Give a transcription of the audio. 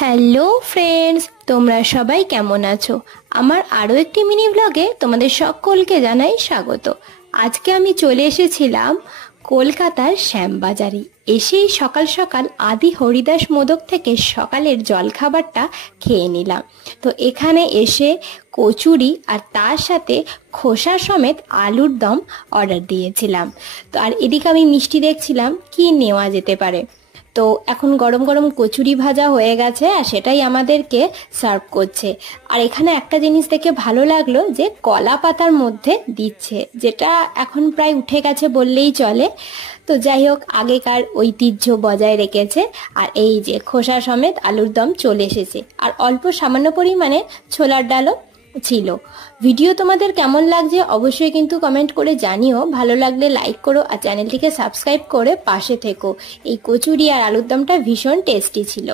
Hello friends, তোমরা সবাই কেমন আছো? আমার আরও একটি মিনি ব্লগে তোমাদের সকলকে জানাই স্বাগত। আজকে আমি চলে এসেছিলাম কলকাতার শ্যামবাজারে। এসেই সকাল সকাল আদি হরিদাস মোদক থেকে সকালের জলখাবারটা খেয়ে নিলাম। তো এখানে এসে কচুরি আর তার সাথে খোসা সমেত আলুর দম অর্ডার দিয়েছিলাম। তো আর এদিকে আমি মিষ্টি দেখছিলাম কি নেওয়া যেতে পারে। তো এখন গরম গরম কচুরি ভাজা হয়ে গেছে আর সেটাই আমাদেরকে সার্ভ করছে। আর এখানে একটা জিনিস দেখে ভালো লাগলো যে কলা পাতার মধ্যে দিচ্ছে, যেটা এখন প্রায় উঠে গেছে বললেই চলে। তো যাই হোক, আগেকার ঐতিহ্য বজায় রেখেছে। আর এই যে খোসা সমেত আলুর দম চলে এসেছে, আর অল্প সামান্য পরিমাণে ছোলার ডালও ছিল। ভিডিও তোমাদের কেমন লাগছে অবশ্যই কিন্তু কমেন্ট করে জানিও। ভালো লাগলে লাইক করো আর চ্যানেলটিকে সাবস্ক্রাইব করে পাশে থেকো। এই কচুরি আর আলুর দমটা ভীষণ টেস্টি ছিল।